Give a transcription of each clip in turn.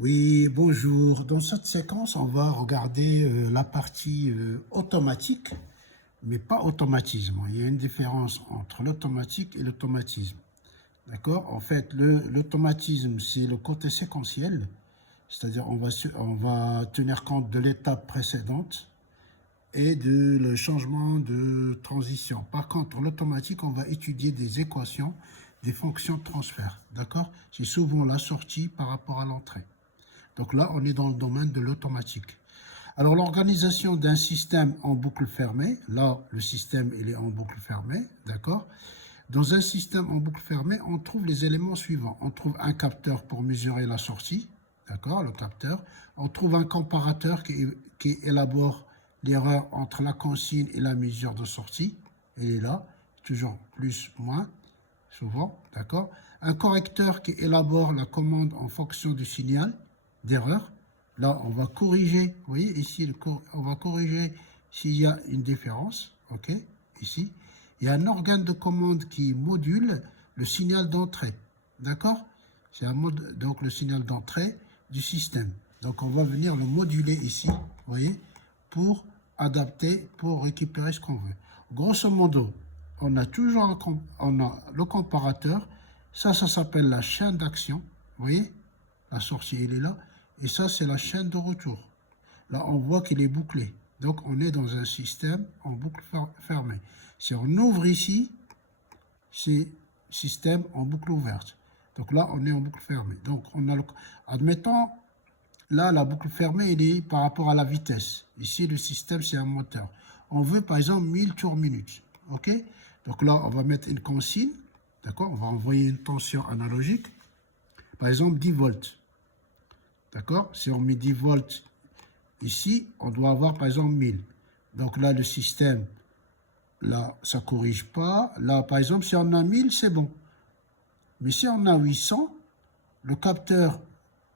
Oui, bonjour. Dans cette séquence, on va regarder la partie automatique, mais pas automatisme. Il y a une différence entre l'automatique et l'automatisme. D'accord? En fait, l'automatisme, c'est le côté séquentiel, c'est-à-dire on va tenir compte de l'étape précédente et de le changement de transition. Par contre, l'automatique, on va étudier des équations, des fonctions de transfert. D'accord? C'est souvent la sortie par rapport à l'entrée. Donc là, on est dans le domaine de l'automatique. Alors, l'organisation d'un système en boucle fermée, là, le système, il est en boucle fermée, d'accord? Dans un système en boucle fermée, on trouve les éléments suivants. On trouve un capteur pour mesurer la sortie, d'accord, le capteur. On trouve un comparateur qui élabore l'erreur entre la consigne et la mesure de sortie. Il est là, toujours plus, moins, souvent, d'accord. Un correcteur qui élabore la commande en fonction du signal d'erreur. Là, on va corriger, vous voyez ici, on va corriger s'il y a une différence, ok, ici. Il y a un organe de commande qui module le signal d'entrée, d'accord? C'est donc le signal d'entrée du système. Donc, on va venir le moduler ici, vous voyez, pour adapter, pour récupérer ce qu'on veut. Grosso modo, on a toujours on a le comparateur, ça s'appelle la chaîne d'action, vous voyez, la sortie, elle est là. Et ça, c'est la chaîne de retour. Là, on voit qu'il est bouclé. Donc, on est dans un système en boucle fermée. Si on ouvre ici, c'est système en boucle ouverte. Donc là, on est en boucle fermée. Donc, admettons, là, la boucle fermée, elle est par rapport à la vitesse. Ici, le système, c'est un moteur. On veut, par exemple, 1000 tours minute. OK? Donc là, on va mettre une consigne. D'accord? On va envoyer une tension analogique. Par exemple, 10 volts. D'accord? Si on met 10 volts ici, on doit avoir par exemple 1000. Donc là, le système, là, ça ne corrige pas. Là, par exemple, si on a 1000, c'est bon. Mais si on a 800, le capteur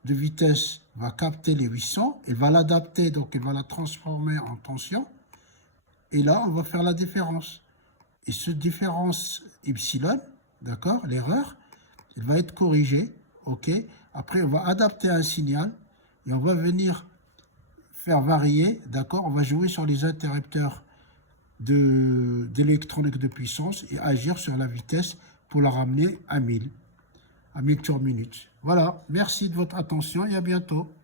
de vitesse va capter les 800, il va l'adapter, donc il va la transformer en tension. Et là, on va faire la différence. Et cette différence epsilon, d'accord, l'erreur, elle va être corrigée. OK. Après, on va adapter un signal et on va venir faire varier, d'accord. On va jouer sur les interrupteurs d'électronique de puissance et agir sur la vitesse pour la ramener à 1000 tours minute. Voilà, merci de votre attention et à bientôt.